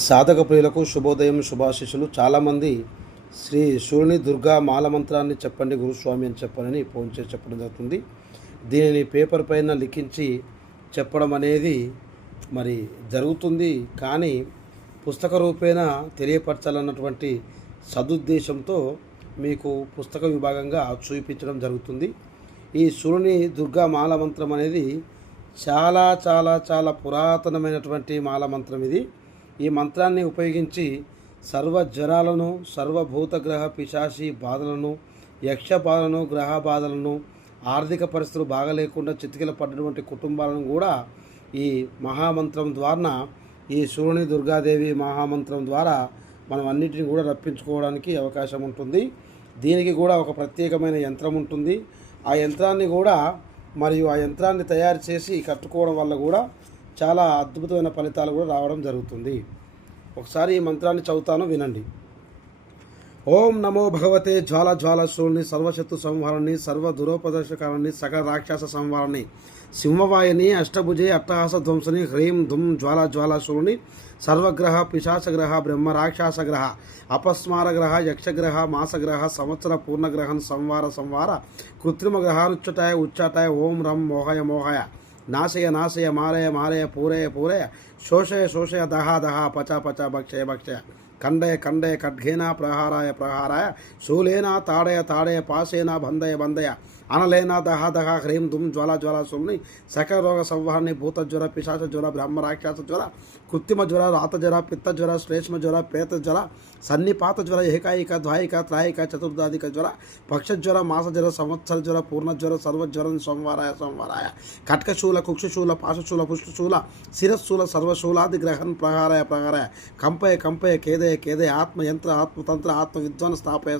సాధక ప్రియులకు శుభోదయం, శుభాశిషులు. చాలామంది శ్రీ సూర్యుని దుర్గా మాలమంత్రాన్ని చెప్పండి గురుస్వామి అని చెప్పనని ఫోన్ చేసి చెప్పడం జరుగుతుంది. దీనిని పేపర్ పైన లిఖించి చెప్పడం అనేది మరి జరుగుతుంది. కానీ పుస్తక రూపేణ తెలియపరచాలన్నటువంటి సదుద్దేశంతో మీకు పుస్తక విభాగంగా చూపించడం జరుగుతుంది. ఈ సూర్యుని దుర్గా మాలమంత్రం అనేది చాలా చాలా చాలా పురాతనమైనటువంటి మాలమంత్రం ఇది. ఈ మంత్రాన్ని ఉపయోగించి సర్వ జ్వరాలను, సర్వభూతగ్రహ పిశాచి బాధలను, యక్ష బాధలను, గ్రహ బాధలను, ఆర్థిక పరిస్థితులు బాగలేకుండా చితికిల పడినటువంటి కుటుంబాలను కూడా ఈ మహామంత్రం ద్వారా, ఈ సూర్యుని దుర్గాదేవి మహామంత్రం ద్వారా మనం అన్నిటిని కూడా రప్పించుకోవడానికి అవకాశం ఉంటుంది. దీనికి కూడా ఒక ప్రత్యేకమైన యంత్రం ఉంటుంది. ఆ యంత్రాన్ని కూడా మరియు ఆ యంత్రాన్ని తయారు చేసి కట్టుకోవడం వల్ల కూడా చాలా అద్భుతమైన ఫలితాలు కూడా రావడం జరుగుతుంది. ఒకసారి ఈ మంత్రాన్ని చదువుతాను, వినండి. ఓం నమో భగవతే జ్వాల జ్వాల సూర్యుని, సర్వశత్రు సంహారాన్ని, సర్వ దురోపదర్శకారాన్ని, సకల రాక్షస సంహారాన్ని, సింహవాయిని, అష్టభుజే అట్టహాస ధ్వంసని, హ్రీం ధుం జ్వాల జ్వాల సూర్యుని, సర్వగ్రహ పిశాచగ్రహ బ్రహ్మ రాక్షసగ్రహ అపస్మారగ్రహ యక్షగ్రహ మాసగ్రహ సంవత్సర పూర్ణగ్రహం సంవార కృత్రిమ గ్రహానుచ్చటాయ ఉచ్చాటాయ ఓం రం మోహయ మోహయ నాశయ నాశయ మారయ మారయ పూరయ శోషయ దహ పచ భక్షయ ఖండయ ఖడ్గేన ప్రహారాయ శూలేన తాడయ పాశేన బందయ అనలేన దహ హ్రీం ధుం జ్వాల సూర్యుని, సకల రోగ సంవహరణి, భూత జ్వర, పిశాచ జ్వర, బ్రహ్మ రాక్షస జ్వర, కృత్రిమ జ్వర, రాత జ్వర, పిత్త జ్వర, శ్లేష్మ జ్వర, ప్రేత జ్వర, సన్నిపాత జ్వర, ఏకాయిక ద్వాయిక త్రాయిక చతుర్దాధిక జ్వర, పక్షజ్వర, మాస జ్వర, సంవత్సర జ్వర, పూర్ణజ్వర, సర్వజ్వరం సంవారాయ కట్కశూల, కుక్షశూల, పాశశూల, పుష్పశూల, శిరశూల, సర్వశూలాది గ్రహన్ ప్రహారాయ కంపయ కేదయ ఆత్మయంత్ర ఆత్మతంత్ర ఆత్మవిద్వాన్ స్థాపయ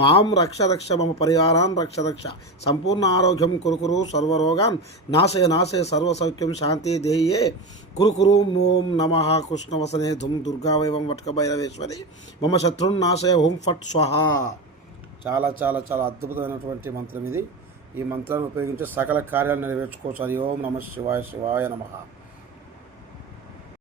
మాం రక్ష మమ పరివారాన్ రక్ష సంపూర్ణ ఆరోగ్యం కురుకురు సర్వరోగాన్ నాశయ సర్వసౌఖ్యం శాంతి దేయే కురుకురు ఓం నమః కృష్ణవసనే ధుం దుర్గా వైవం వట్క భైరవేశ్వరి మమ శత్రున్ నాశయ హుం ఫట్ స్వహ. చాలా చాలా చాలా అద్భుతమైనటువంటి మంత్రం ఇది. ఈ మంత్రాన్ని ఉపయోగించి సకల కార్యాలు నెరవేర్చుకోవచ్చు. హరి ఓం నమః శివాయ నమః.